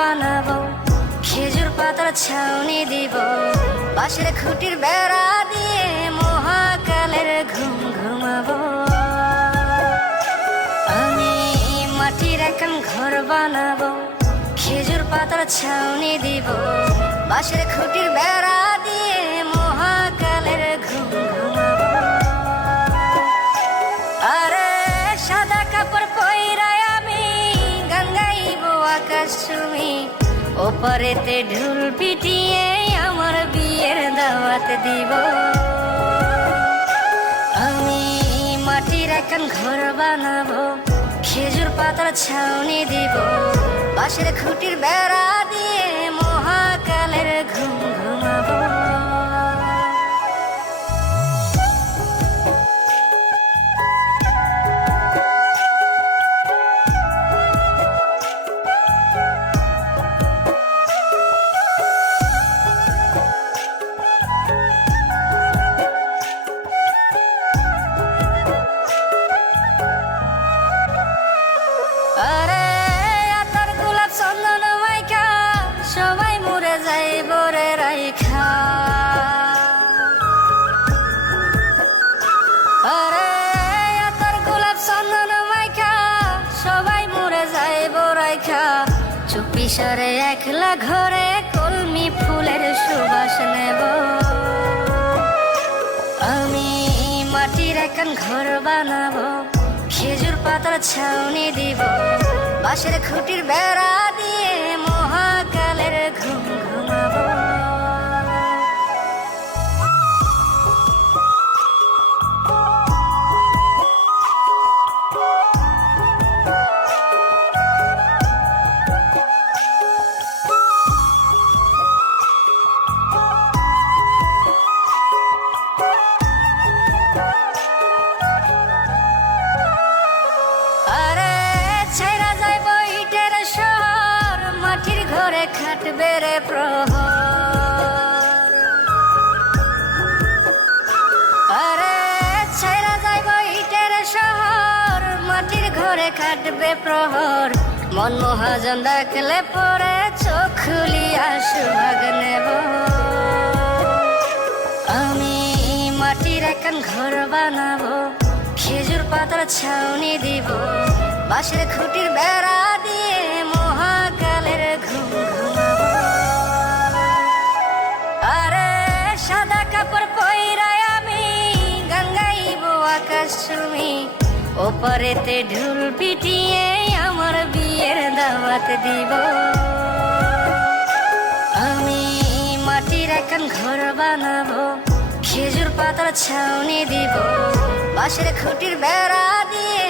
বানাবো, খেজুর পাতার ছাউনি দিব, বাঁশের খুঁটির বেড়া দিয়ে মহাকালের ঘুম ঘুমাবো। আমি মাটির একখান ঘর বানাবো, খেজুর পাতার ছাউনি দিব, বাঁশের খুঁটির বেড়া দিয়ে মহাকালের ঘুম ঘুমাবো। আরে সাদা কাপড় পইরায় আমি গান গাইব আকাশ চুমি, ওপারেতে ঢোল পিটিয়ে আমার বিয়ের দাওয়াত দিব। আমি মাটির একখান ঘর বানাবো, খেজুর পাতার ছাউনি দিব, বাঁশের খুঁটির বেড়া দিয়ে মহাকালের ঘুম ঘুমাবো। আরে আতর গোলাপ চন্দন মাইখা সবাই মরে যাইব রে রাইখা। আরে আতর গোলাপ চন্দন মাইখা সবাই মরে যাইব রাইখা, চুপি সারে একলা ঘরে কলমি ফুলের সুবাস নেব। আমি মাটির একখান ঘর বানাবো, খেজুর পাতার ছাউনি দিব, বাঁশের খুঁটির বেড়া দিয়ে মহাকালের ঘুম ঘুমাবো। আরে ছাইরা যাইব ইটের শহর, মাটির ঘরে খাটবে রে প্রহর। আরে ছাইরা যাইব ইটের শহর, মাটির ঘরে খাটবে প্রহর। মন মহাজন ডাকলে পরে চোখ খুলিয়া সুভাগ নেব। আমি মাটির একখান ঘর বানাবো, খেজুর পাতার ছাউনি দিব, বাঁশের খুঁটির বেড়া দিয়ে মহাকালের ঘুম ঘুমাবো। আরে সাদা কাপড় পইরায় আমি গান গাইব আকাশ চুমি, ওপারেতে ঢোল পিটিয়ে আমার বিয়ের দাওয়াত দিব। আমি মাটির একখান ঘর বানাবো, খেজুর পাতার ছাউনি দিব, বাঁশের খুঁটির বেড়া দিয়ে